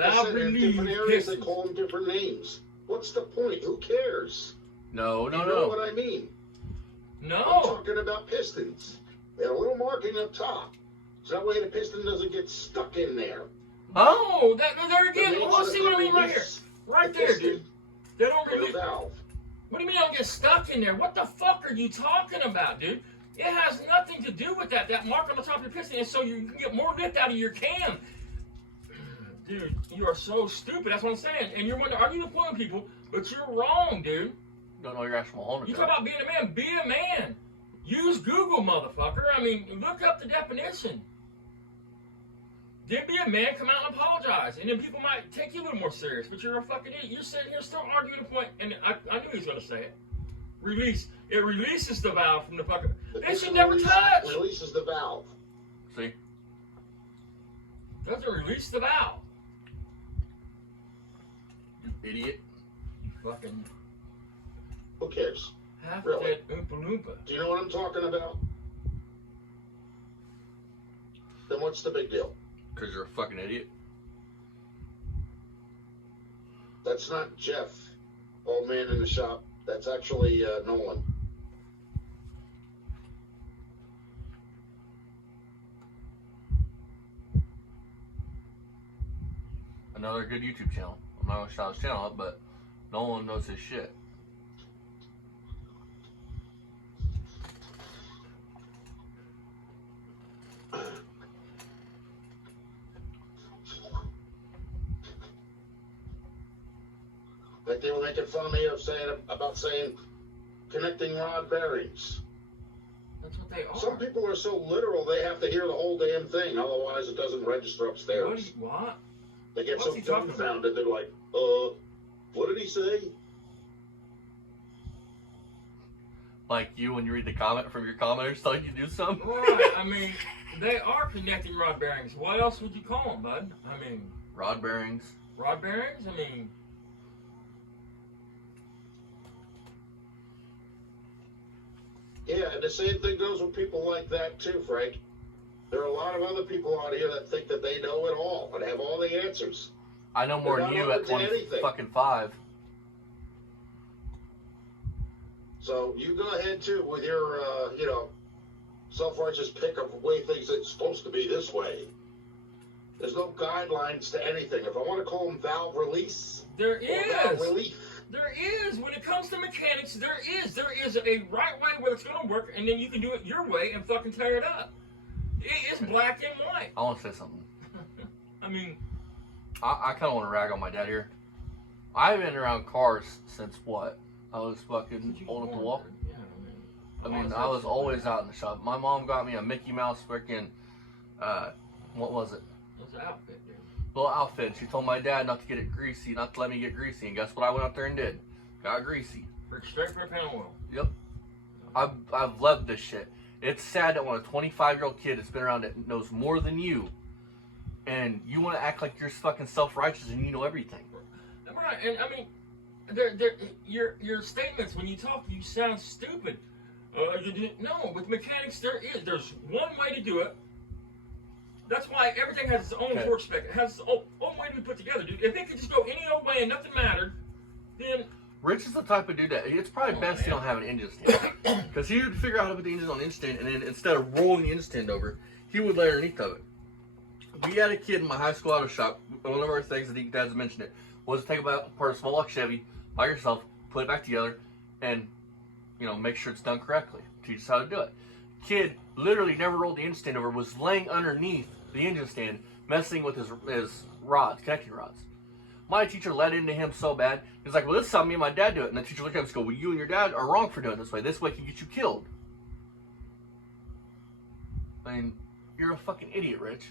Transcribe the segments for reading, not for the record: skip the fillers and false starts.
like I said, in different areas they call them different names. What's the point? Who cares? No. You know what I mean? No. I'm talking about pistons. They have a little marking up top. So that way the piston doesn't get stuck in there. Oh, there again. The Oh, see what I mean right here. Right there, dude. They don't the release. valve. What do you mean they don't get stuck in there? What the fuck are you talking about, dude? It has nothing to do with that. That mark on the top of the piston is so you can get more lift out of your cam. Dude, you are so stupid. That's what I'm saying. And you're wanting to argue the point with people, but you're wrong, dude. Don't know your actual owner. You talk about being a man. Be a man. Use Google, motherfucker. I mean, look up the definition. Then be a man, come out and apologize. And then people might take you a little more serious. But you're a fucking idiot. You're sitting here still arguing the point. And I knew he was going to say it. Release. It releases the valve from the fucking... They should never touch. Releases the valve. See? Doesn't release the valve. You idiot. You fucking... Who cares? Half Really? dead Oompa Loompa. Do you know what I'm talking about? Then what's the big deal? Because you're a fucking idiot. That's not Jeff, old man in the shop. That's actually Nolan. Another good YouTube channel. I'm not going to shout his channel out, but Nolan knows his shit. Like they were making fun of me about saying connecting rod bearings. That's what they are. Some people are so literal they have to hear the whole damn thing, otherwise it doesn't register upstairs. What? They get What's so he talking about? dumbfounded, they're like, what did he say? Like you when you read the comment from your commenters telling you to do something? Right. I mean, they are connecting rod bearings. What else would you call them, bud? I mean... Rod bearings. Rod bearings? I mean... Yeah, and the same thing goes with people like that too, Frank. There are a lot of other people out here that think that they know it all and have all the answers. I know more than you at 25. So you go ahead too with your, self-righteous pick of the way things are supposed to be this way. There's no guidelines to anything. If I want to call them valve release, there or valve is. relief. There is. When it comes to mechanics, there is. There is a right way where it's going to work, and then you can do it your way and fucking tear it up. It is black and white. I want to say something. I mean... I kind of want to rag on my dad here. I've been around cars since what? I was fucking old enough to walk. Yeah, I mean, I was always out in the shop. My mom got me a Mickey Mouse freaking, what was it? It was an outfit, dude. Little outfit. She told my dad not to get it greasy, not to let me get greasy. And guess what I went out there and did? Got greasy. Straight from a pan of oil. Yep. I've loved this shit. It's sad that when a 25-year-old kid that's been around it knows more than you, and you want to act like you're fucking self-righteous and you know everything. Right, and I mean, your statements, when you talk, you sound stupid. No, with mechanics, there's one way to do it. That's why everything has its own torque spec. It has its own way to be put together, dude. If it could just go any old way and nothing mattered, then... Rich is the type of dude that it's probably best he don't have an engine stand. Because he would figure out how to put the engine on the engine stand, and then instead of rolling the engine stand over, he would lay underneath of it. We had a kid in my high school auto shop. One of our things, I think Dad's mentioned it, was to take apart a small block Chevy by yourself, put it back together, and make sure it's done correctly. Teach us how to do it. Kid literally never rolled the engine stand over, was laying underneath the engine stand, messing with his rods, connecting rods. My teacher let into him so bad. He's like, well, this is how me and my dad do it. And the teacher looked at him and goes, well, you and your dad are wrong for doing it this way. This way can get you killed. I mean, you're a fucking idiot, Rich.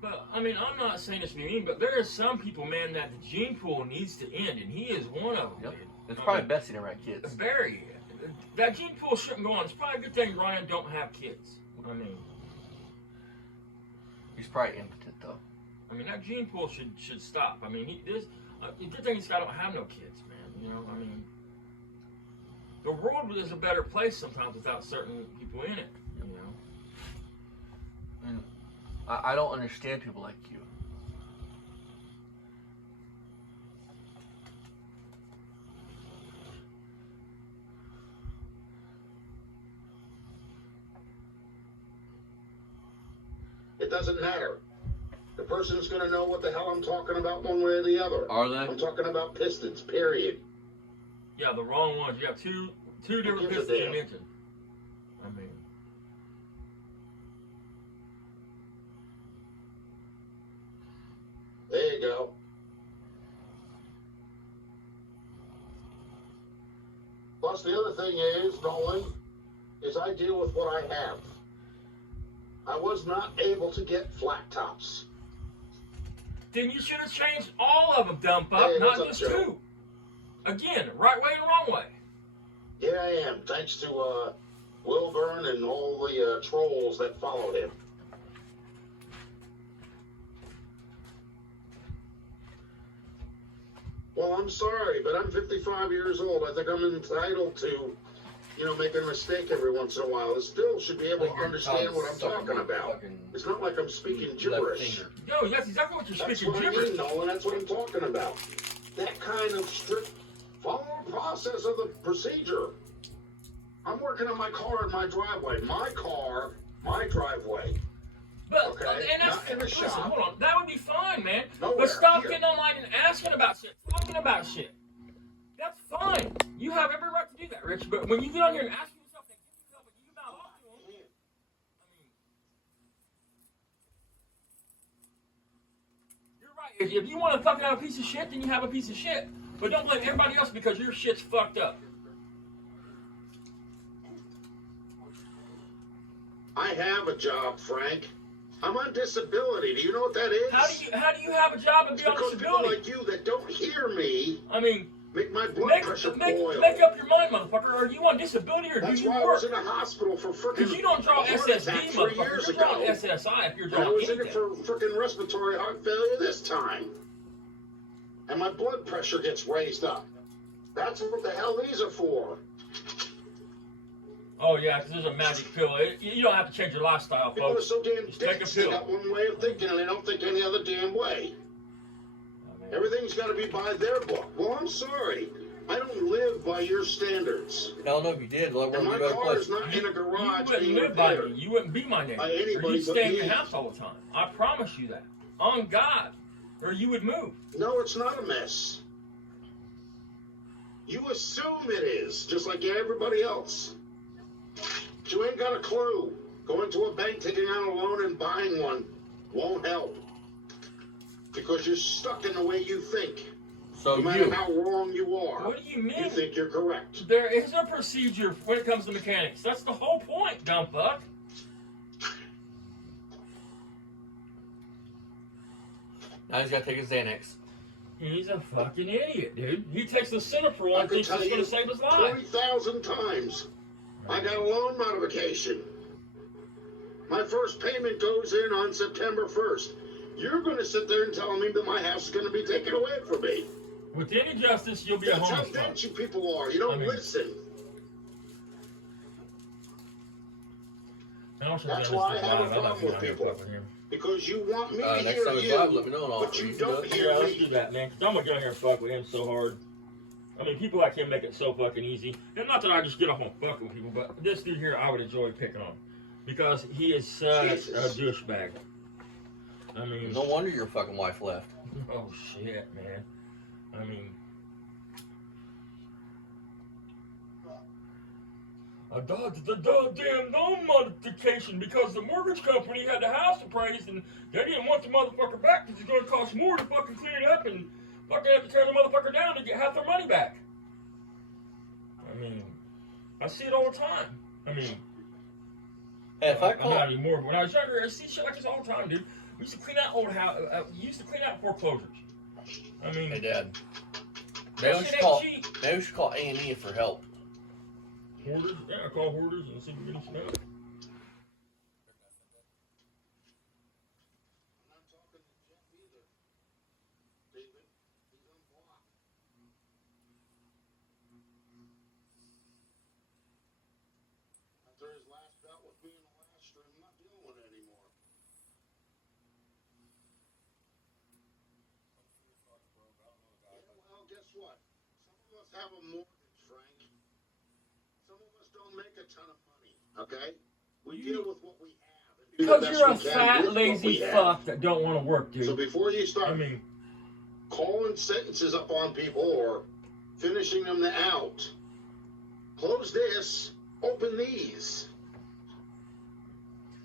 But, I mean, I'm not saying this to be mean, but there are some people, man, that the gene pool needs to end, and he is one of them. Yep. It's probably best he never had kids. Barry, that gene pool shouldn't go on. It's probably a good thing Ryan don't have kids. I mean... He's probably impotent, though. I mean, that gene pool should stop. I mean, the good thing is I don't have no kids, man. I mean, the world is a better place sometimes without certain people in it, I don't understand people like you. It doesn't matter. The person's going to know what the hell I'm talking about one way or the other. Are they? I'm talking about pistons, period. Yeah, the wrong ones. You have two different gives a pistons you damn? mentioned. I mean, There you go. Plus, the other thing is, Nolan, is I deal with what I have. I was not able to get flat tops. then you should have changed all of them, dump up, Hey, not what's up, just Joe? two. Again, right way and wrong way. Here I am, thanks to Wilburn and all the trolls that followed him. Well, I'm sorry, but I'm 55 years old. I think I'm entitled to, make a mistake every once in a while. I still should be able Like to your understand tongue what I'm sucking talking your about. fucking It's not like I'm speaking left gibberish. finger. Yo, that's exactly what you're That's speaking what I gibberish. mean, Nolan. That's what I'm talking about. That kind of strict follow the process of the procedure. I'm working on my car in my driveway. My car, my driveway. But Okay, and that's not in the listen, shop. hold on. That would be fine, man. Nowhere, But stop here. getting online and asking about shit, talking about shit. That's fine. You have every right to do that, Rich. But when you get on here and ask yourself and give yourself a you mouth off to them, I mean, you're right. If you want to fucking have a piece of shit, then you have a piece of shit. But don't blame everybody else because your shit's fucked up. I have a job, Frank. I'm on disability. Do you know what that is? How do you have a job and be on Because people disability? like you that don't hear me I mean, make my blood make pressure make boil. up your mind, motherfucker. Are you on disability or That's do you why I work? was in a hospital for Because freaking you don't draw heart SSD, attack 3 motherfucker. years You're drawing ago. SSI if you're I drawing was in it anything. for freaking respiratory heart failure this time. And my blood pressure gets raised up. That's what the hell these are for. Oh, yeah, because there's a magic pill. You don't have to change your lifestyle, People are folks. so damn Just take a dicks. They pill. got one way of thinking and they don't think any other damn way. Everything's got to be by their book. Well, I'm sorry. I don't live by your standards. Hell no, if you did, like, And we're my in a better car place. is not in a You garage wouldn't being live by repaired. me. You wouldn't be my neighbor. By Or anybody you'd but stay in me. your house all the time. I promise you that. On God. Or you would move. No, it's not a mess. You assume it is, just like everybody else. But you ain't got a clue. Going to a bank, taking out a loan, and buying one won't help. Because you're stuck in the way you think. So No matter you, how wrong you are, What do you mean? you think you're correct. There is a procedure when it comes to mechanics. That's the whole point, dumb fuck. now he's got to take his Xanax. He's a fucking idiot, dude. He takes the Cinepril I and could thinks tell it's going you to save his life. 20,000 times. I got a loan modification. My first payment goes in on September 1st. You're going to sit there and tell me that my house is going to be taken away from me. With any justice, you'll be a That's how homeless fuck. dense you people are. You don't I mean, listen. I wish I That's was why I live. have a I'd like problem to get with on here people. fucking him. Because you want me to Next hear time he's you, live, let me know and I'll but you use don't it. hear Yeah, let's do me. that, man. Because I'm going to get on here and fuck with him so hard. I mean, people like him make it so fucking easy. And not that I just get off on fucking with people, but this dude here, I would enjoy picking on. Because he is such Jesus. a douchebag. I mean, No wonder your fucking wife left. oh shit, man. I mean, I dodged the goddamn loan modification because the mortgage company had the house appraised and they didn't want the motherfucker back because it's going to cost more to fucking clean it up and fucking have to tear the motherfucker down to get half their money back. I mean, I see it all the time. I mean, Hey, if I I'm call, not anymore. When I was younger, I see shit like this all the time, dude. We used to clean out old house. We used to clean out foreclosures. I mean, hey Dad, that maybe we shit should ain't call, cheap. maybe we should call A&E for help. Hoarders? Yeah, I call hoarders and see if we get some help. I'm not talking to Jeff either. David, he's on block. After his last bout with me in the last stream, I'm not dealing with it anymore. Yeah, well, guess what? Some of us have a mortgage, Frank. Some of us don't make a ton of money, okay? We deal with what we have. And Because best you're a we can fat, with what lazy we have. fuck that don't want to work, dude. So before you I start mean, calling sentences up on people or finishing them out, close this, open these.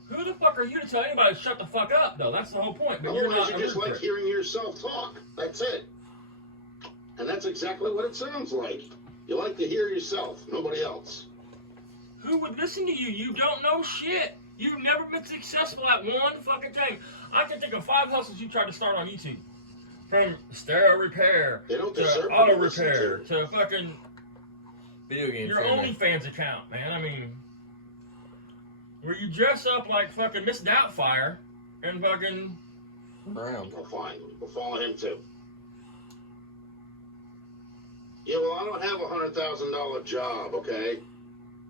who the fuck are you to tell anybody to shut the fuck up, though? That's the whole point. But you're Otherwise, not you just a like prick. hearing yourself talk. That's it. And that's exactly what it sounds like. You like to hear yourself, nobody else. Who would listen to you? You don't know shit. You've never been successful at one fucking thing. I can think of 5 hustles you tried to start on YouTube. From stereo repair They don't to deserve auto to listen repair to. to fucking Video games. your OnlyFans account, man. I mean, where you dress up like fucking Miss Doubtfire and fucking Brown. Oh, fine. We'll follow him too. Yeah, well, I don't have a $100,000 job, okay?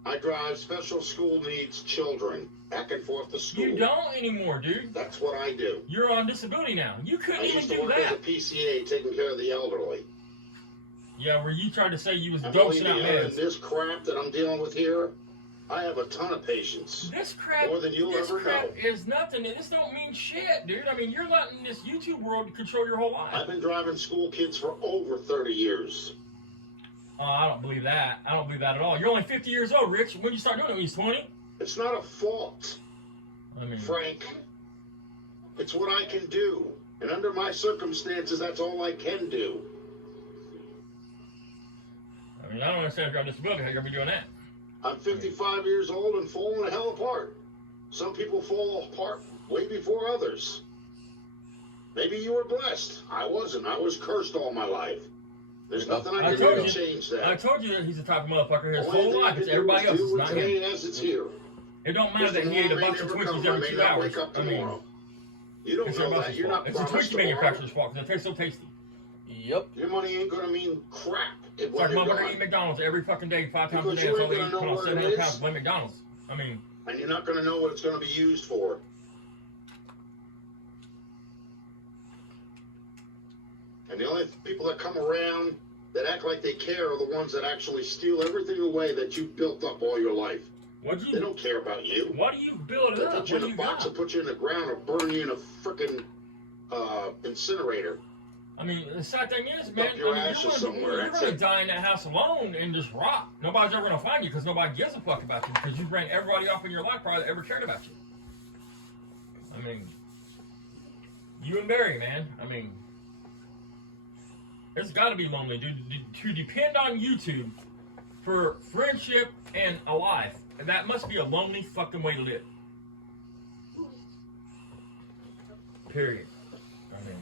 I drive special school needs children back and forth to school. you don't anymore, dude. That's what I do. You're on disability now. You couldn't I even used to do work that. as a PCA taking care of the elderly. Yeah, where you tried to say you was And dosing believe out me, other than meds. this crap that I'm dealing with here, I have a ton of patience. This crap, More than you'll this ever crap know. is nothing. This don't mean shit, dude. I mean, you're letting this YouTube world control your whole life. I've been driving school kids for over 30 years. Oh, I don't believe that. I don't believe that at all. You're only 50 years old, Rich. When you start doing it, when you're 20? It's not a fault, I mean, Frank. It's what I can do. And under my circumstances, that's all I can do. I don't understand if you're on disability. How you're gonna be doing that? I'm 55 years old and falling the hell apart. Some people fall apart way before others. Maybe you were blessed. I wasn't. I was cursed all my life. There's nothing I I can told do you. to change I that. told you that he's the type of motherfucker his Only whole thing I life. can It's do everybody is else. do It's it not today him. as it's here. It don't matter Just that he ate a tomorrow may box of never Twinkies come. I every may 2 not hours. wake up I mean, tomorrow. You don't it's know everybody's that. You're fault. not It's the promised Twinkie tomorrow. manufacturer's fault because it tastes so tasty. Yep. Your money ain't gonna mean crap It's when like you're motherfucker gone. eat McDonald's every fucking day, 5 times a Because day. you That's all ain't they gonna eat. know Put on what it 700 pounds. is. Blame McDonald's. I mean, And you're not gonna know what it's gonna be used for. And the only people that come around that act like they care are the ones that actually steal everything away that you built up all your life. what do They you? don't care about you. What do you build They up? put you What do in you a box got? and put you in the ground or burn you in a frickin' incinerator. I mean, the sad thing is, Dump man, your I mean, ashes you're somewhere, gonna that's really it. die in that house alone and just rot. Nobody's ever gonna find you because nobody gives a fuck about you because you ran everybody off in your life probably that ever cared about you. I mean, you and Barry, man. I mean, it's got to be lonely, dude. To depend on YouTube for friendship and a life, that must be a lonely fucking way to live. Period. I mean,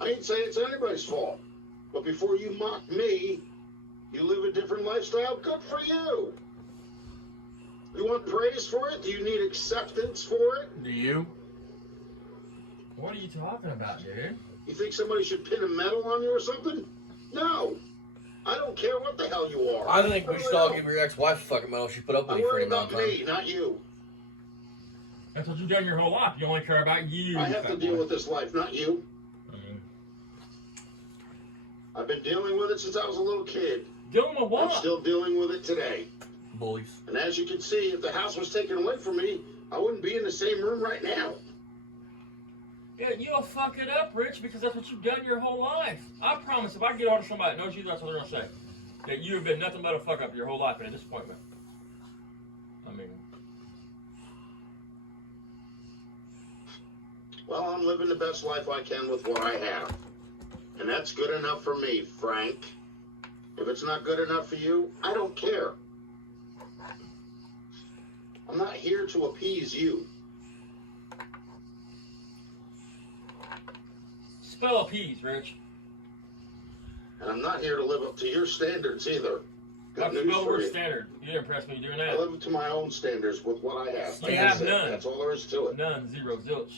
I ain't saying it's anybody's fault. But before you mock me, you live a different lifestyle. Good for you. You want praise for it? Do you need acceptance for it? Do you? what are you talking about, dude? You think somebody should pin a medal on you or something? No. I don't care what the hell you are. I think we What should do I all know? give your ex-wife a fucking medal. She put up I with you for worry any amount about of time. me, not you. That's what you've done your whole life. You only care about you. I have to fat deal boy. with this life, not you. I mean, I've been dealing with it since I was a little kid. dealing with I'm what? still dealing with it today. Bullies. And as you can see, if the house was taken away from me, I wouldn't be in the same room right now. Yeah, you'll fuck it up, Rich, because that's what you've done your whole life. I promise, if I get hold of somebody that knows you, that's what they're gonna say. That you have been nothing but a fuck up your whole life and a disappointment. I mean, Well, I'm living the best life I can with what I have. And that's good enough for me, Frank. If it's not good enough for you, I don't care. I'm not here to appease you. spell appease, Rich. And I'm not here to live up to your standards either. Got What's news the for word you. standard? You didn't impress me doing I that. live up to my own standards with what I have. You Like I have said, none. That's all there is to it. None, zero, zilch.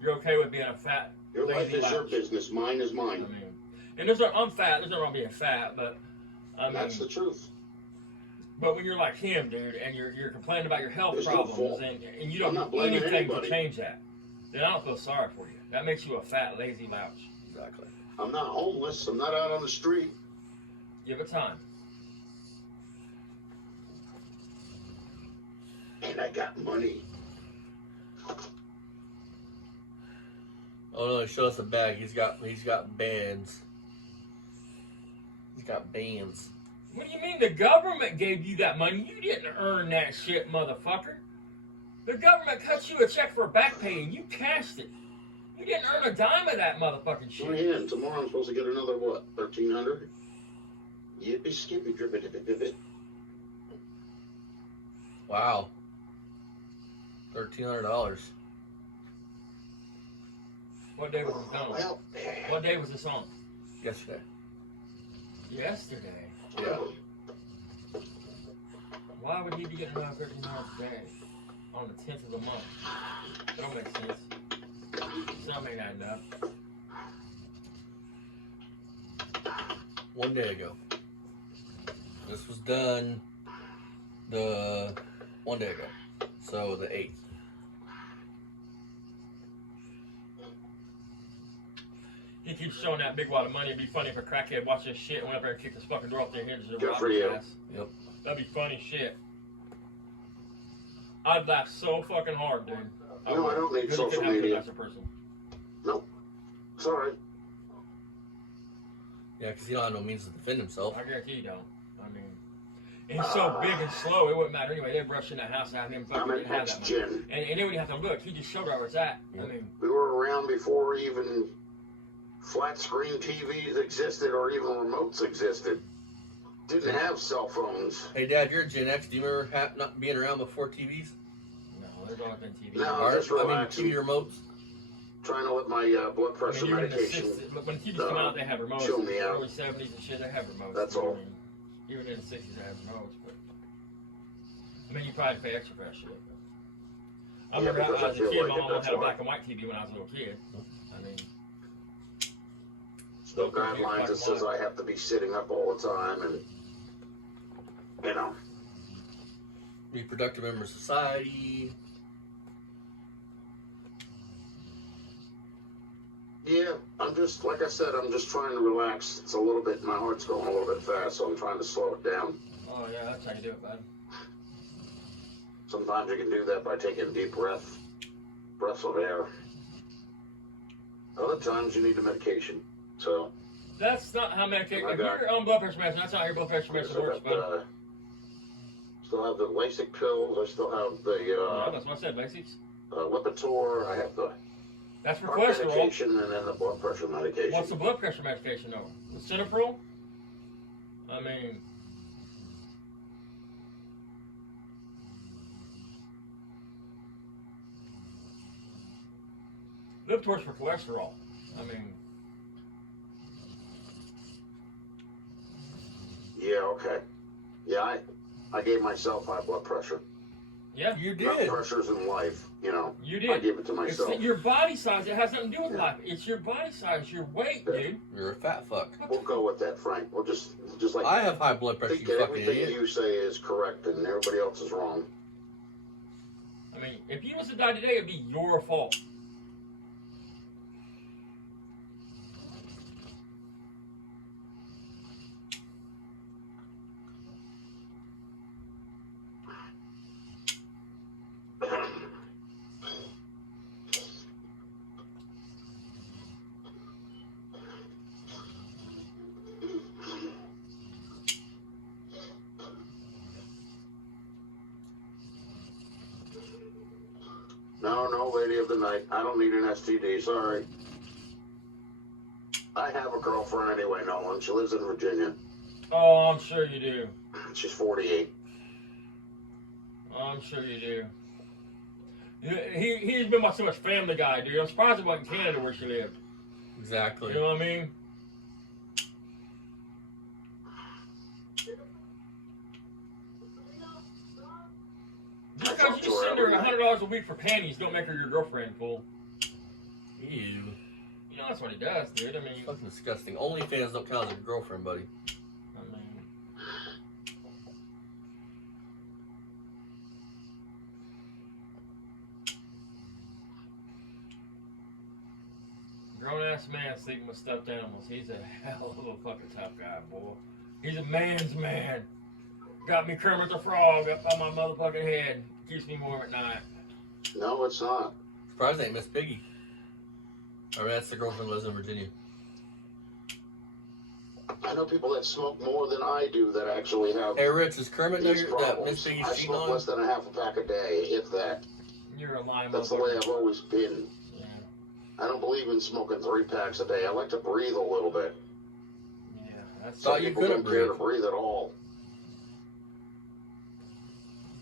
You're okay with being a fat, Your life lazy is your louse. business. Mine is I mine. mean, and there's no, I'm fat. There's no wrong being fat, but I mean, That's the truth. but when you're like him, dude, and you're complaining about your health There's no problems, fault. and you I'm don't not do blaming anything to anybody. change that, then I don't feel sorry for you. That makes you a fat, lazy louse. Exactly. I'm not homeless. I'm not out on the street. Give it time. And I got money. Oh no, he showed us a bag. He's got bands. He's got bands. What do you mean the government gave you that money? You didn't earn that shit, motherfucker. The government cut you a check for back pay and you cashed it. You didn't earn a dime of that motherfucking shit. Oh yeah, and tomorrow I'm supposed to get another what? 1,300? Yippee skippy drippy dippy dippy. Wow. $1,300. What day was this on? Well, What day was this on? Yesterday. Yesterday. Yeah. Why would he be getting around 1,300 today? On the 10th of the month? That don't make sense. Something ain't adding up. 1 day ago. This was done the 1 day ago. So the 8th. He keeps showing that big wad of money. It'd be funny if a crackhead watched this shit and went up there and kicked his fucking door off their hinges and Good robbed for his you. ass. Yep. That'd be funny shit. I'd laugh so fucking hard, dude. No, I don't need Because he social couldn't have media. a person. Nope. It's alright. Yeah, because he don't have no means to defend himself. I guarantee you don't. I mean, and he's so big and slow, it wouldn't matter anyway. They'd rush in the house and have him fucking I'm an didn't have that money. ex-gen. And they wouldn't have to look. He just showed right where it's at. I mean, We were around before even flat screen TVs existed or even remotes existed. Didn't have cell phones. Hey, Dad, you're a Gen X. Do you remember not being around before TVs? no, there's always been TV. No. Or, just relaxing. TV remotes? Trying to let my blood I pressure mean, even in the medication. 60s, but when TVs come out, they have remotes. chill me out. Early 70s and shit, they have remotes. That's You know all. what I mean? Even in the 60s, they have remotes. But I mean, you probably pay extra for that shit. I Yeah, remember because I I was a feel kid, like my it, mom that's had a why. black and white TV when I was a little kid. I mean, No guidelines that says I have to be sitting up all the time and, you know. Be a productive member of society. Yeah, I'm just, like I said, I'm just trying to relax. It's a little bit, my heart's going a little bit fast, so I'm trying to slow it down. oh yeah, that's how you do it, bud. Sometimes you can do that by taking deep breaths of air. Other times you need the medication. So, That's not how medication. I If got- you're on blood pressure medicine, that's not how your blood pressure I medicine works, bud. still have the LASIK pills. I still have Yeah, the that's what I said, basics. Lipitor. I have the That's for heart cholesterol. medication and then the blood pressure medication. What's the blood pressure medication though? The Cinepril? I mean, Lipitor's for cholesterol. I mean, Yeah, okay. Yeah, I gave myself high blood pressure. yeah, You Blood did. pressure's in life, you know. you I did. give it to It's myself. your body size. It has nothing to do with Yeah. life. It's your body size, your weight, dude. You're a fat fuck. We'll go with that, Frank. We'll just like I have high blood pressure, think you that fucking everything idiot. you say is correct and everybody else is wrong. I mean, if you was to die today, it'd be your fault. No, lady of the night. I don't need an STD. Sorry. I have a girlfriend anyway, Nolan. She lives in Virginia. Oh, I'm sure you do. She's 48. I'm sure you do. He's been watching so much Family Guy, dude. I'm surprised it wasn't Canada where she lived. Exactly. You know what I mean? Just because you send her $100 a week for panties, don't make her your girlfriend, fool. Ew. You know that's what he does, dude. I mean, Fucking disgusting. OnlyFans don't count as a girlfriend, buddy. grown ass man sleeping with stuffed animals. He's a hell of a fucking tough guy, boy. He's a man's man. Got me Kermit the Frog up on my motherfucking head. Keeps me warm at night. No, it's not. Surprised ain't Miss Piggy. I mean, that's the girlfriend who lives in Virginia. I know people that smoke more than I do that actually have Hey, Rich, is Kermit know these that problems. Miss Piggy's I cheating smoke on? less than a half a pack a day, if that. You're a lying That's the way motherfucker. I've always been. Yeah. I don't believe in smoking 3 packs a day. I like to breathe a little bit. Yeah, that's. Thought Some you people couldn't don't care breathe. to breathe at all.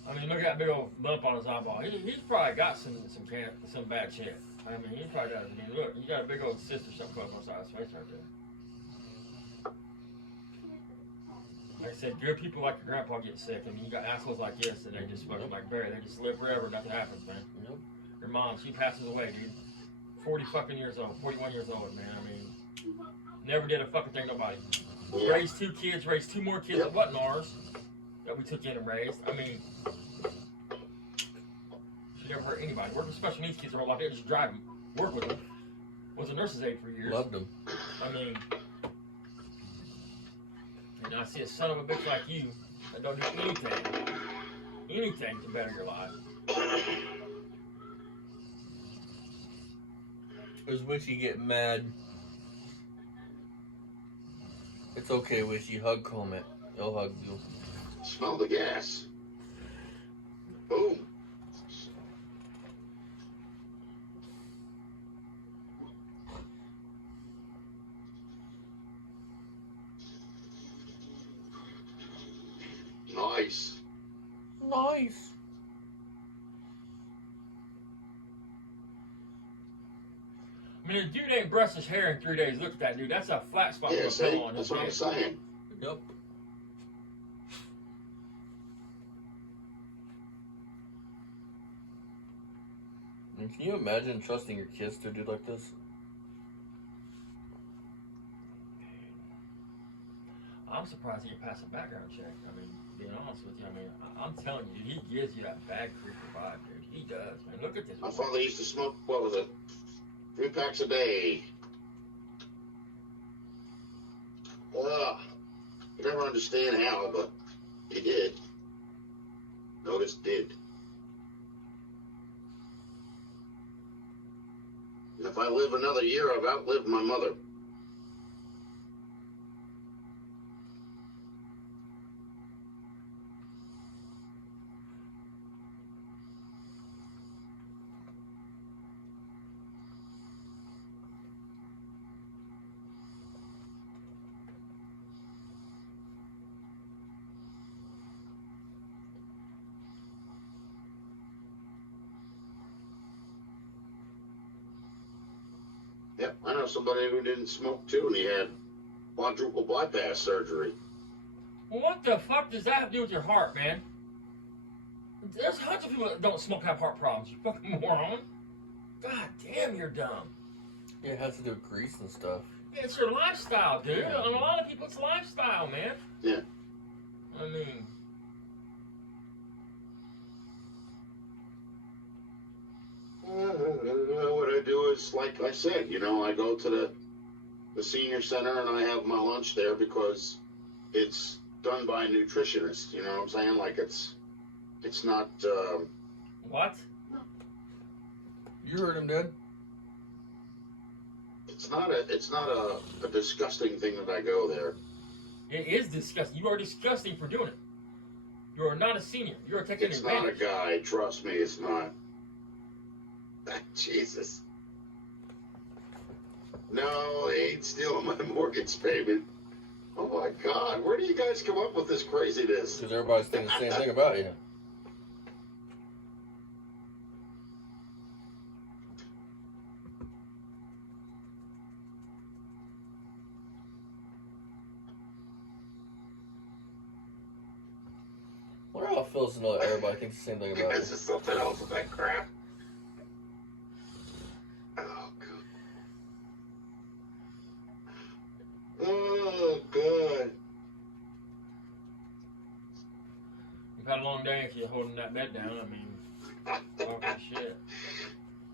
I mean, look at that big old bump on his eyeball. He's probably got some bad shit. I mean, he probably does. I mean, look, he got a big old cyst or something on the side of his face right there. Like I said, good people like your grandpa get sick. I mean, you got assholes like this, and they just fucking like Barry. They just live forever. Nothing happens, man. Yep. Your mom, she passes away, dude. 40 fucking years old, 41 years old, man. I mean, never did a fucking thing, nobody. Yeah. Raised 2 kids, raised 2 more kids Yep. that wasn't ours, that we took in and raised. I mean, she never hurt anybody. Worked with special needs kids her whole life. They just drive them, work with them. Was a nurse's aide for years. Loved him. I mean, and I see a son of a bitch like you that don't do anything to better your life. Because Wishy get mad. It's okay, Wishy. Hug Comet. He'll hug you. Smell the gas. Boom. Nice. Nice. I mean, the dude ain't brushed his hair in 3 days. Look at that dude. That's a flat spot Yeah, with a see? pillow on his That's what I'm head. saying. Yep. And can you imagine trusting your kids to a dude like this? I'm surprised he can pass a background check. I mean, being honest with you, I mean, I'm telling you, he gives you that bad creeper vibe, dude. He does, man. Look at this. My boy. father used to smoke, what was it, 3 packs a day. Ugh. You never understand how, but he did. Notice did. And if I live another year, I've outlived my mother. Yep, I know somebody who didn't smoke too, and he had quadruple bypass surgery. Well, what the fuck does that have to do with your heart, man? There's hundreds of people that don't smoke have heart problems. You fucking moron. God damn, you're dumb. Yeah, it has to do with grease and stuff. It's your lifestyle, dude. Yeah. And a lot of people, it's lifestyle, man. Yeah. I mean, What I do is, like I said, you know, I go to the senior center and I have my lunch there because it's done by a nutritionist. You know what I'm saying? Like it's not. what? You heard him, Dad. It's not a disgusting thing that I go there. It is disgusting. You are disgusting for doing it. You are not a senior. You are taking It's not a advantage. guy. Trust me, it's not. Jesus. No, they ain't stealing my mortgage payment. Oh my God, where do you guys come up with this craziness? Because everybody's thinking the same thing about you. I wonder how it feels to know that everybody thinks the same thing about you. This is something else with that crap. Oh, God. Oh, God. You've had a long day if you're holding that bed down. I mean, fucking shit.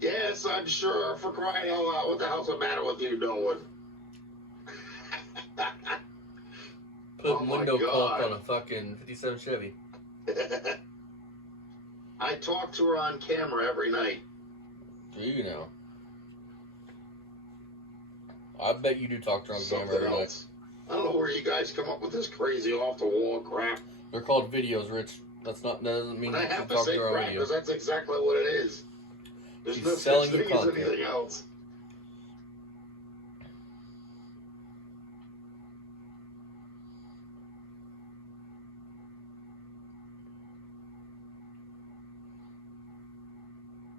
Yes, I'm sure, for crying out loud. What the hell's the matter with you, Nolan? putting my window caulk God. on a fucking 57 Chevy. I talk to her on camera every night. Do you know? I bet you do talk to her on camera Something every night. else. I don't know where you guys come up with this crazy off-the-wall crap. They're called videos, Rich. That doesn't mean But I you have should to talk say to her on crap video. because that's exactly what it is. There's She's no selling such you thing as content. anything else.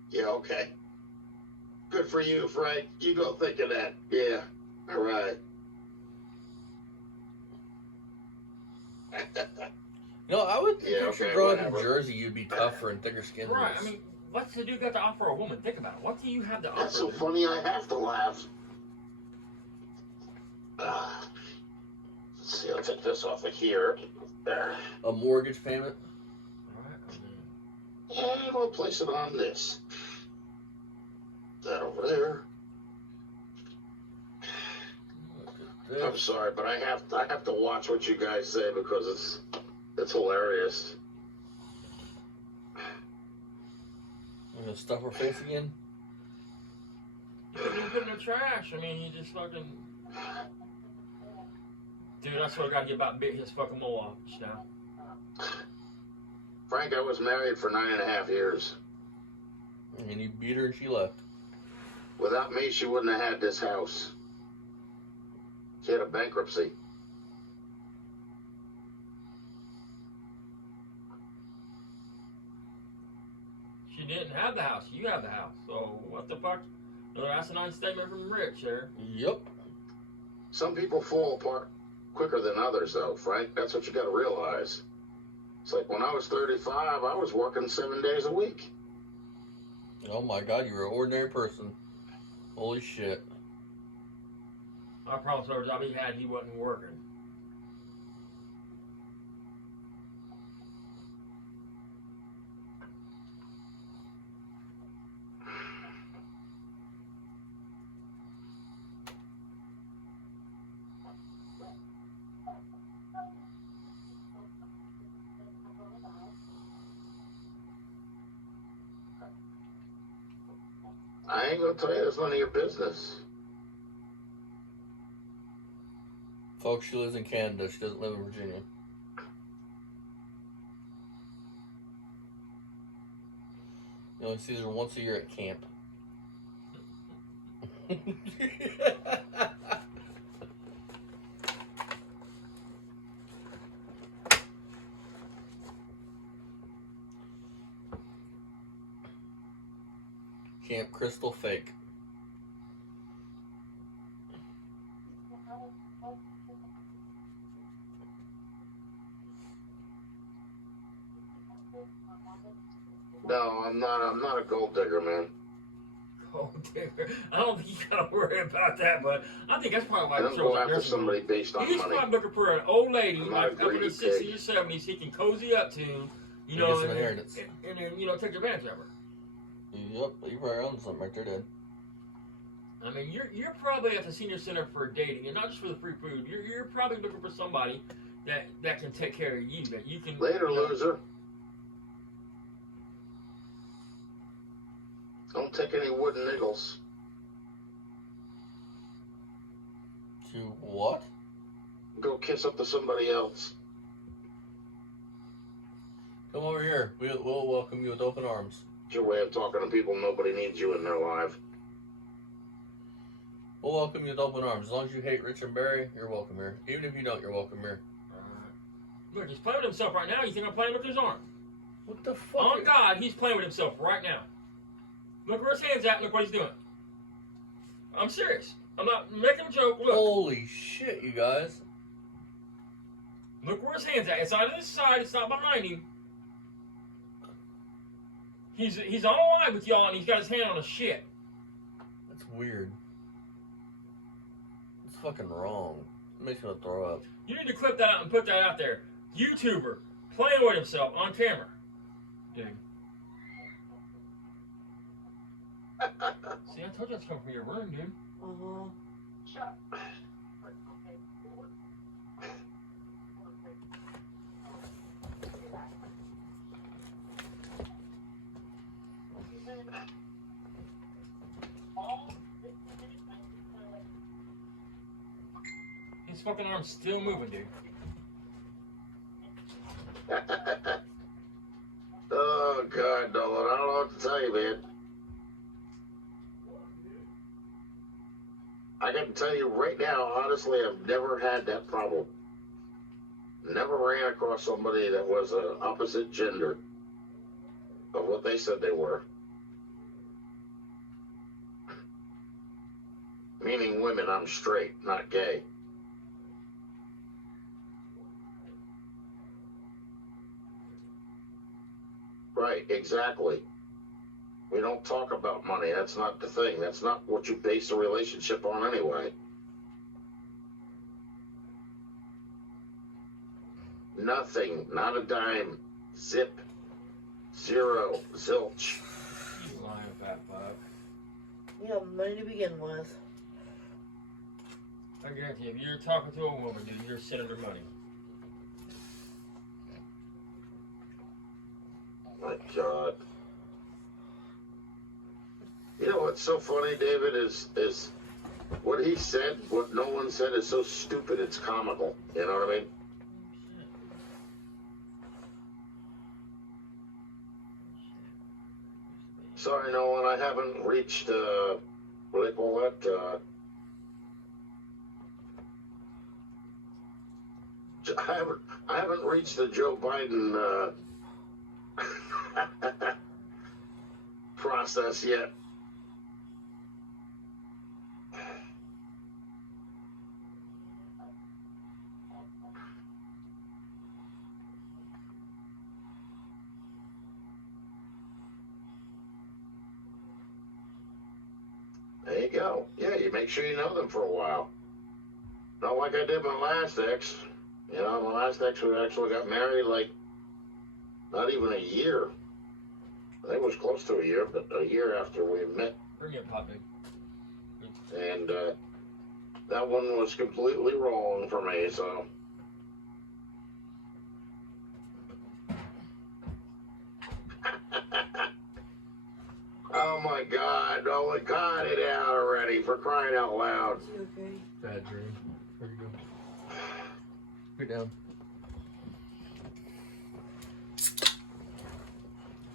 Yeah, okay. Good for you, Frank. You go think of that. Yeah. All right. You know, I would Yeah, picture okay, growing up in whatever. Jersey, you'd be tougher and thicker skinned. than Right. this. I mean, what's the dude got to offer a woman? Think about it. What do you have to offer? That's so dude? funny, I have to laugh. Let's see, I'll take this off of here. There. A mortgage payment. Right, I mean, And we'll place it on this. That over there. Look at I'm this. sorry, but I have to watch what you guys say because it's hilarious. I'm gonna stuff her face again. you couldn't even put it in the trash. I mean, he just fucking. Dude, I swear to God, you about bit his fucking mole off just now. Frank, I was married for 9.5 years. And you beat her and she left. Without me, she wouldn't have had this house. She had a bankruptcy. She didn't have the house. You have the house. So what the fuck? Another asinine statement from Rich there. Yep. Some people fall apart quicker than others, though, Frank. That's what you got to realize. It's like when I was 35, I was working 7 days a week. Oh my God, you were an ordinary person. Holy shit. I promise whatever job he had, he wasn't working. I ain't gonna tell you that's none of your business. Folks, she lives in Canada. She doesn't live in Virginia. You only sees her once a year at camp. Camp Crystal Fake. No, I'm not. I'm not a gold digger, man. Oh, dear. I don't think you gotta worry about that, but I think that's probably why I the don't show's go like after nursing somebody based on He's money. probably looking for an old lady, I'm not like a up in greedy his 60s pig. or 70s, he can cozy up to, you And know, get some and inheritance. then, you know, take advantage of her. Yep, you're probably on something right there, Dad. I mean, you're probably at the senior center for dating, and not just for the free food. You're probably looking for somebody that can take care of you, that you can. Later, you know, loser. Don't take any wooden niggles. To what? Go kiss up to somebody else. Come over here. We'll welcome you with open arms. It's your way of talking to people. Nobody needs you in their life. We'll welcome you with open arms. As long as you hate Rich and Barry, you're welcome here. Even if you don't, you're welcome here. Look, he's playing with himself right now. You think I'm playing with his arm? What the fuck? On God, he's playing with himself right now. Look where his hand's at and look what he's doing. I'm serious. I'm not making a joke. Look. Holy shit, you guys. Look where his hand's at. It's on his side. It's not behind him. He's on a line with y'all, and he's got his hand on his shit. That's weird. It's fucking wrong. It makes me want to throw up. You need to clip that out and put that out there. YouTuber playing with himself on camera. Dude. See, I told you that's coming from your room, dude. His fucking arm's still moving, dude. Oh, God, Nolan, I don't know what to tell you, man. I got to tell you right now, honestly, I've never had that problem. Never ran across somebody that was an opposite gender of what they said they were. Meaning women, I'm straight, not gay. Right, exactly. We don't talk about money. That's not the thing. That's not what you base a relationship on anyway. Nothing. Not a dime. Zip. Zero. Zilch. You lying, fat fuck. You have money to begin with. I guarantee you, if you're talking to a woman, dude, you're sending her money. My God. You know what's so funny, David, is what he said, what no one said is so stupid it's comical. You know what I mean? Sorry, Nolan, I haven't reached, what do they call that? I haven't reached the Joe Biden, process yet. There you go. Yeah, you make sure you know them for a while. Not like I did my last ex. You know, my last ex, we actually got married like not even a year. I think it was close to a year, but a year after we met. Bring your pop, dude. And that one was completely wrong for me, so. Oh my God, oh, cut it out already, for crying out loud. Is you okay? Bad dream. There you go. Get down.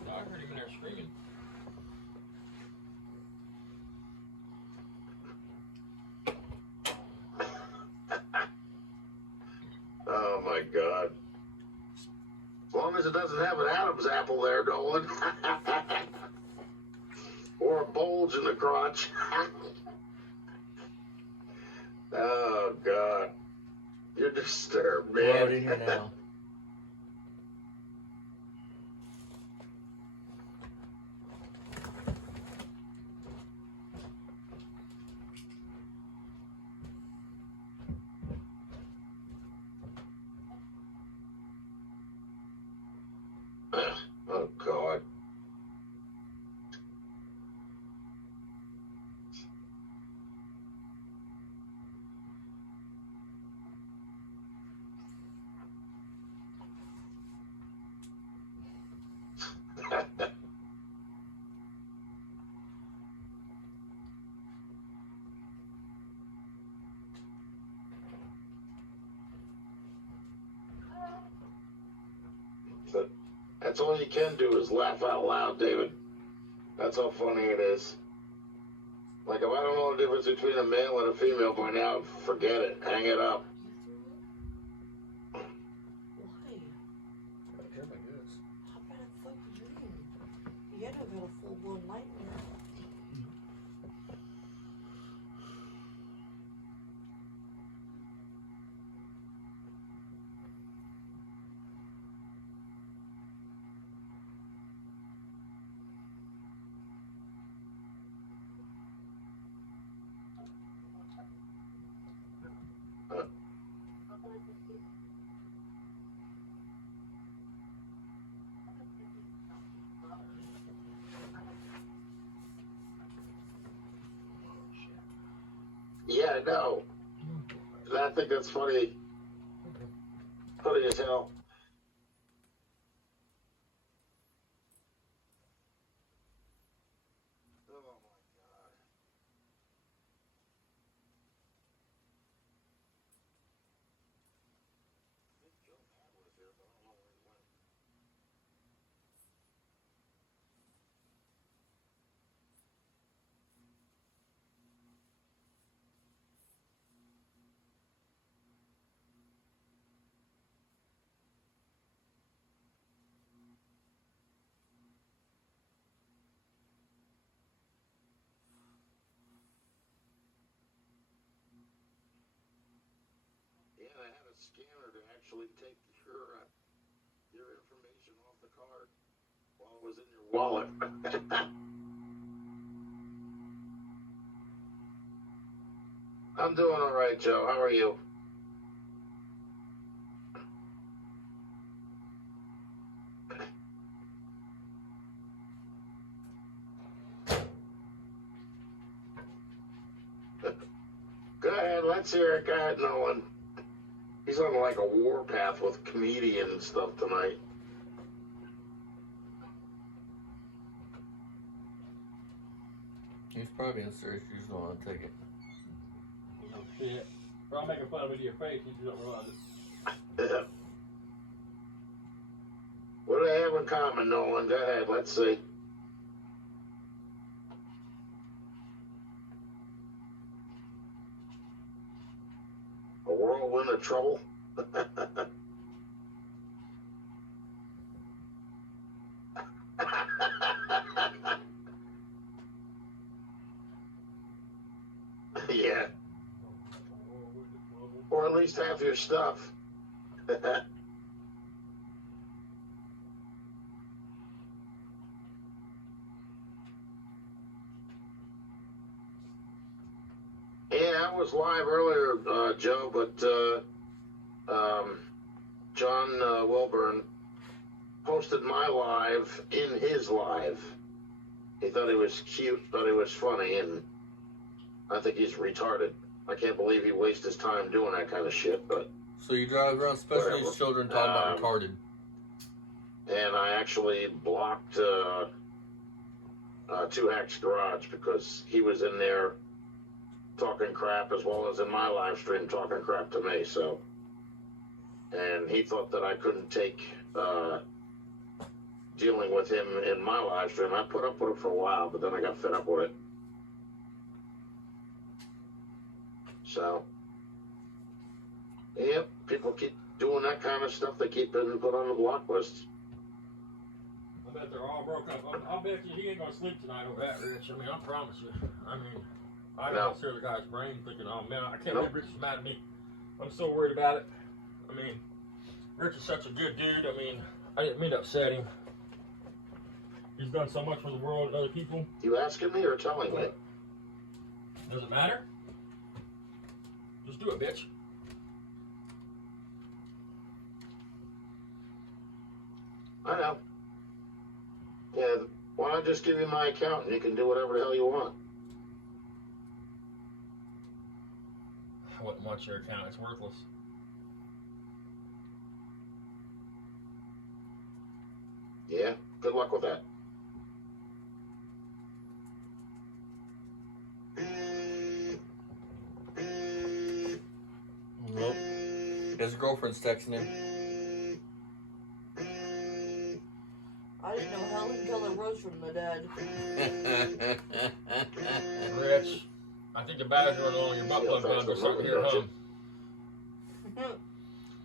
No, I heard him in there screaming. Oh my God. As long as it doesn't have an Adam's apple there, Nolan. Or a bulge in the crotch. Oh God. You're disturbed, man. We're already here now. Oh God. That's all you can do is laugh out loud, David. That's how funny it is. Like, if I don't know the difference between a male and a female by now, forget it. Hang it up. Why? I don't care about this. How bad a fucking dream? You had to have had a full-blown nightmare. Yeah, no. I think that's funny. Funny as hell. Oh my God. scanner to actually take your information off the card while it was in your wallet. I'm doing all right, Joe. How are you? Go ahead, let's hear it. Go ahead, Nolan. He's on like a warpath with comedian stuff tonight. He's probably being serious. You just don't want to take it. Oh, shit. Bro, I'm making fun of it to your face. You don't realize it. What do they have in common, Nolan? Go ahead, let's see. A whirlwind of trouble? Yeah. Or at least half your stuff. Yeah, I was live earlier, Joe, but John Wilburn posted my live in his live. He thought he was cute, thought he was funny, and I think he's retarded. I can't believe he wastes his time doing that kind of shit, but... So you drive around special Whatever. needs children talking about retarded. And I actually blocked Two Hacks Garage because he was in there talking crap as well as in my live stream talking crap to me, so... And he thought that I couldn't take dealing with him in my live stream. I put up with it for a while, but then I got fed up with it. So, yep, people keep doing that kind of stuff. They keep being put on the block list. I bet they're all broke up. I bet you he ain't gonna sleep tonight over that, Rich. I mean, I promise you. I mean, I No. don't hear the guy's brain thinking, oh man, I can't believe Rich is mad at me. I'm so worried about it. I mean, Rich is such a good dude. I mean, I didn't mean to upset him. He's done so much for the world and other people. You asking me or telling me? Does it matter? Just do it, bitch. I know. Yeah, why not just give you my account and you can do whatever the hell you want? I wouldn't want your account. It's worthless. Yeah, good luck with that. Nope. His girlfriend's texting him. I didn't know Helen Keller rose from the dead. Rich, I think the batteries are on your butt plug gun. They're starting to hear hum.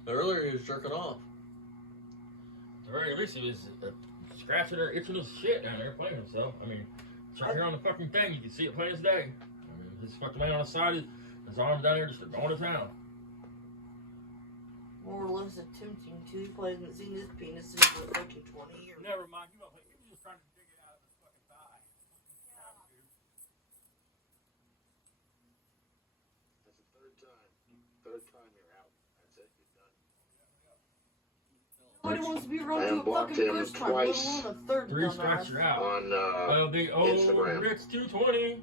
Earlier he was jerking off. At the very least, he was scratching or itching his shit down there playing himself. I mean, it's right here on the fucking thing. You can see it plain as day. I mean, his fucking man on the side, his arm down there just going to town. More or less attempting to. He probably hasn't seen his penis since for fucking 20 years. Never mind. You don't think he was just trying to dig it out of his fucking thigh. That's the third time. Third time you're out. That's it. You're done. Nobody wants to be I around you a unblocked fucking him first time, twice. let alone a third 3 strikes, dumbass. you're out. On Well, the old Instagram. Rich 220.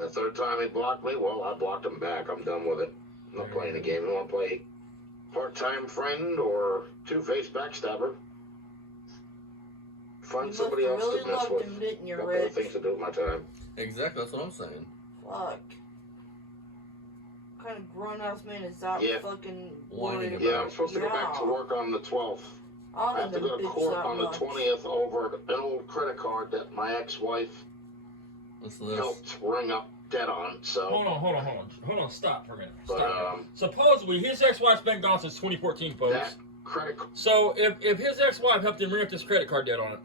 the third time he blocked me, well, I blocked him back. I'm done with it. I'm not playing the game. You want to play part-time friend or two-faced backstabber? Find You somebody must else have to really mess loved with. him, didn't you, Got better Rich? things to do with my time. Exactly, that's what I'm saying. Fuck. What kind of grown-ass man is that Yeah. fucking Whining worried about Yeah, about? I'm supposed to go back to work on the 12th. I I have to go to court on the much. 20th over an old credit card that my ex-wife Listen to this. helped ring up debt on. So, Hold on, stop for a minute. but Stop. Supposedly, his ex-wife's been gone since 2014, folks. that credit card. So, if his ex-wife helped him ring up this credit card debt on it,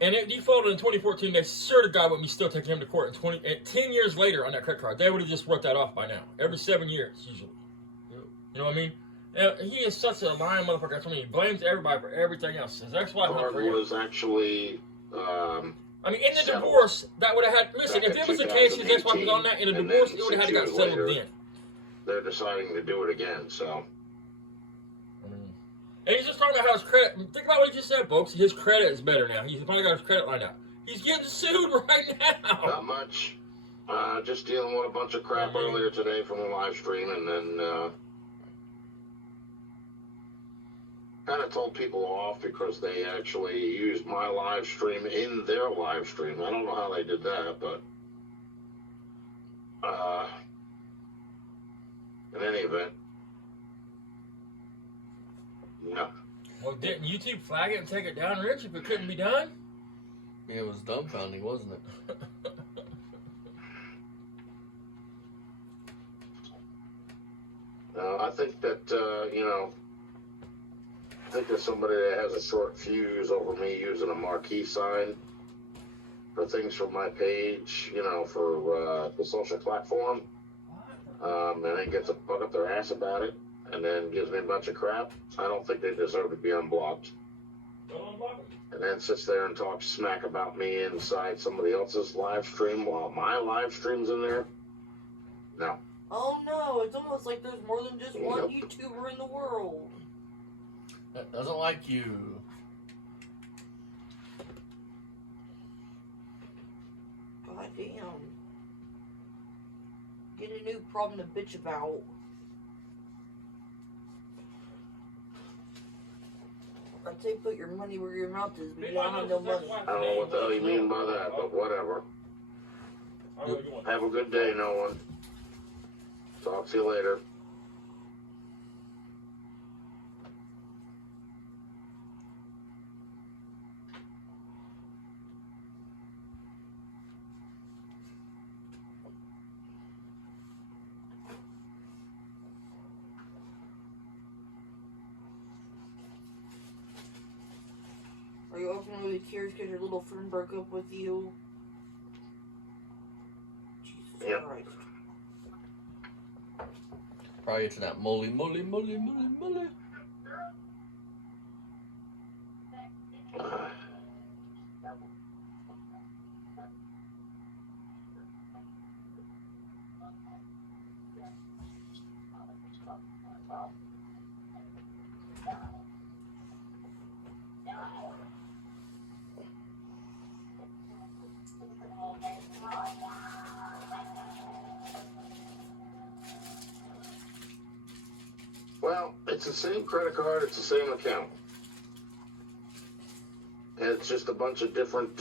and it defaulted in 2014. They swear to God would be still taking him to court. 10 years later on that credit card, they would have just wrote that off by now. Every 7 years, usually. You know what I mean? He is such a lying motherfucker. I mean, he blames everybody for everything else. His ex-wife was actually. I mean, in the divorce, that would have had. Listen, if it was the case his ex-wife was on that in a divorce, it would have had to got settled then. They're deciding to do it again, so. And he's just talking about how his credit. Think about what he just said, folks. His credit is better now. He's finally got his credit lined out. He's getting sued right now. Not much. Just dealing with a bunch of crap earlier today from a live stream, and then kind of told people off because they actually used my live stream in their live stream. I don't know how they did that, but in any event, no. Well, didn't YouTube flag it and take it down, Rich, if it couldn't be done? Yeah, it was dumbfounding, wasn't it? I think that, I think there's somebody that has a short fuse over me using a marquee sign for things from my page, for the social platform, and then gets a bug up their ass about it, and then gives me a bunch of crap. I don't think they deserve to be unblocked. Don't unblock them. And then sits there and talks smack about me inside somebody else's live stream while my live stream's in there. No. Oh no, it's almost like there's more than just one Nope. YouTuber in the world. That doesn't like you. God damn. Get a new problem to bitch about. I'd say put your money where your mouth is, but you don't have no money. I don't know what the hell you mean by that, but whatever. Have a good day, no one. Talk to you later. Are you openly curious because your little friend broke up with you? Jesus Yep. Christ. Probably into that moly. Well, it's the same credit card, it's the same account. And it's just a bunch of different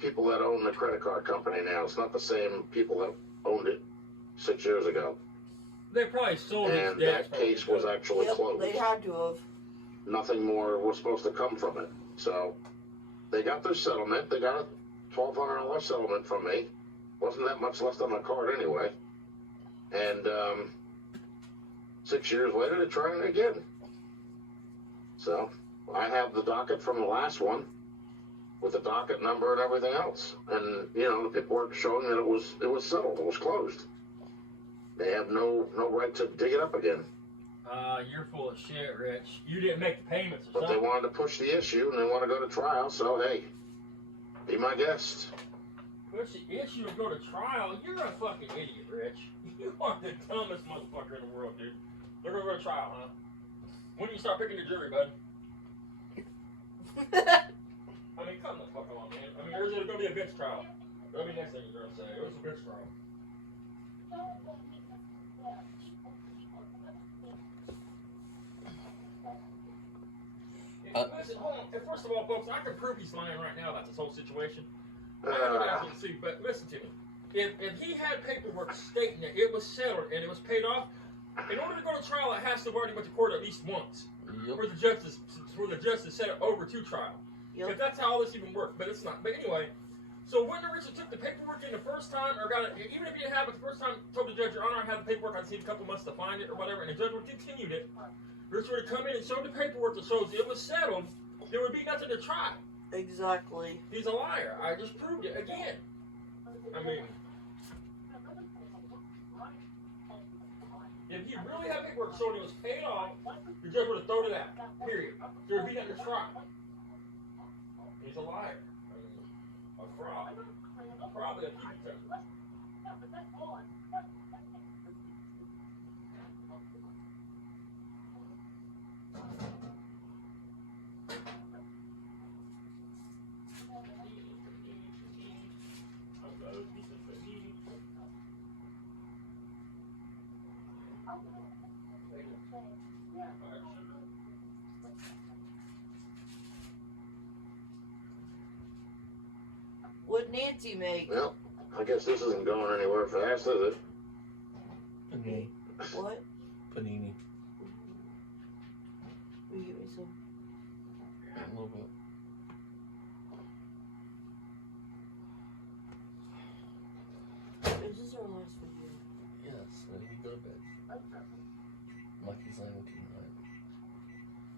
people that own the credit card company now. It's not the same people that owned it 6 years ago. They probably sold it. And that case was actually Yep, closed. they had to have. Nothing more was supposed to come from it. So they got their settlement. They got a $1,200 settlement from me. Wasn't that much left on the card anyway. And 6 years later, they're trying it again. So I have the docket from the last one with the docket number and everything else. And, the paperwork showing that it was settled. It was closed. They have no right to dig it up again. You're full of shit, Rich. You didn't make the payments or But they something. wanted to push the issue and they want to go to trial. So, hey, be my guest. Push the issue and go to trial. You're a fucking idiot, Rich. You are the dumbest motherfucker in the world, dude. They're gonna go to trial, huh? When do you start picking the jury, bud? I mean, come the fuck on, man. I mean, or is it gonna be a bitch trial? That'll be the next thing you're gonna say. It was a bitch trial. Listen, hold on. First of all, folks, I can prove he's lying right now about this whole situation. I don't know what to see, but listen to me. If he had paperwork stating that it was settled and it was paid off, in order to go to trial, it has to have already went to court at least once Yep. for the judge to set it over to trial. Yep. If that's how all this even worked, but it's not. But anyway, so when Richard took the paperwork in the first time, or got it, even if he didn't have it the first time, told the judge, Your Honor, I have the paperwork, I just need a couple months to find it or whatever, and the judge would have continued it. Richard would have come in and showed the paperwork that shows it was settled. There would be nothing to try. Exactly. He's a liar. I just proved it again. I mean, if he really had paperwork showing it was paid off, the judge would have thrown it out. Period. There would be nothing to try. He's a liar. I mean, a fraud. Probably a people toucher. What'd Nancy make? Well, I guess this isn't going anywhere fast, is it? Panini. What? Panini. Will you give me some? A little bit. Is this our last video? Yes, when you go to bed. Lucky's laying with you tonight.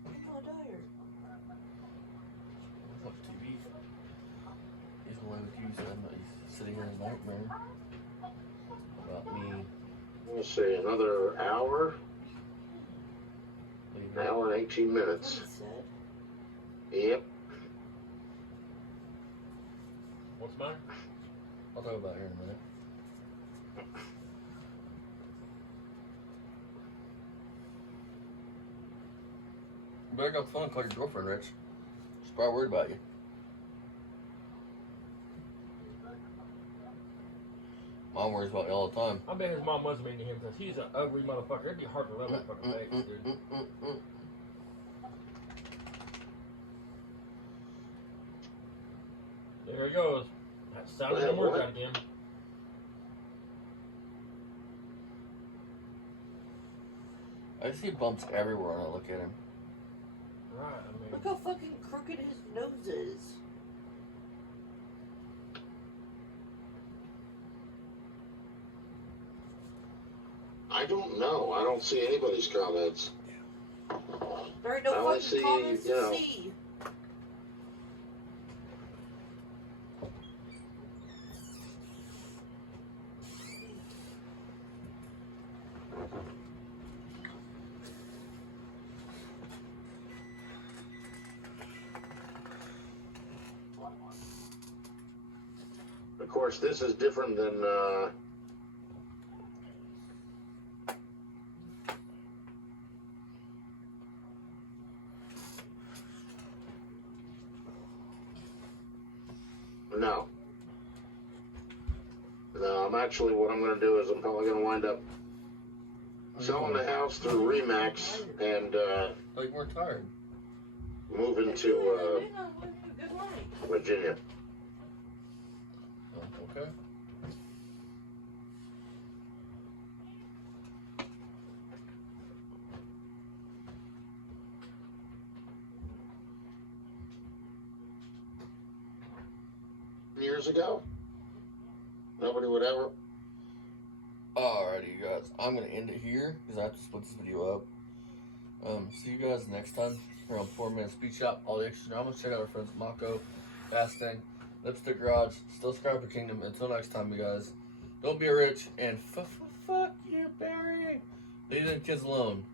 I'm not tired. Watch TV. He's gonna lay with you, so I'm not he's sitting here in a nightmare. About me. Let's see, another hour? leaving. An hour and 18 What minutes. he said? Yep. What's the matter? I'll talk about it here in a minute. You better get off the phone and call your girlfriend, Rich. She's probably worried about you. Mom worries about you all the time. I bet his mom was mean to him because he's an ugly motherfucker. It'd be hard to love that fucking face, dude. There he goes. That sounded Yeah, them words what? out again. I see bumps everywhere when I look at him. Right, I mean. Look how fucking crooked his nose is. I don't know. I don't see anybody's comments. There ain't no I only fucking see, comments you know. to see. Of course, this is different than, no. No, I'm actually, what I'm going to do is I'm probably going to wind up selling the house through Remax and Like we're tired. moving to Hang on, good morning. Virginia. Oh, okay. Years ago, nobody would ever. Alrighty, you guys. I'm gonna end it here because I have to split this video up. See you guys next time here on 4 Minute Speed Shop. All the extra drama. Check out our friends Mako, Fastang, Lipstick Garage, Still Subscribe for Kingdom. Until next time, you guys. Don't be a rich and fuck you, Barry. Leave them kids alone.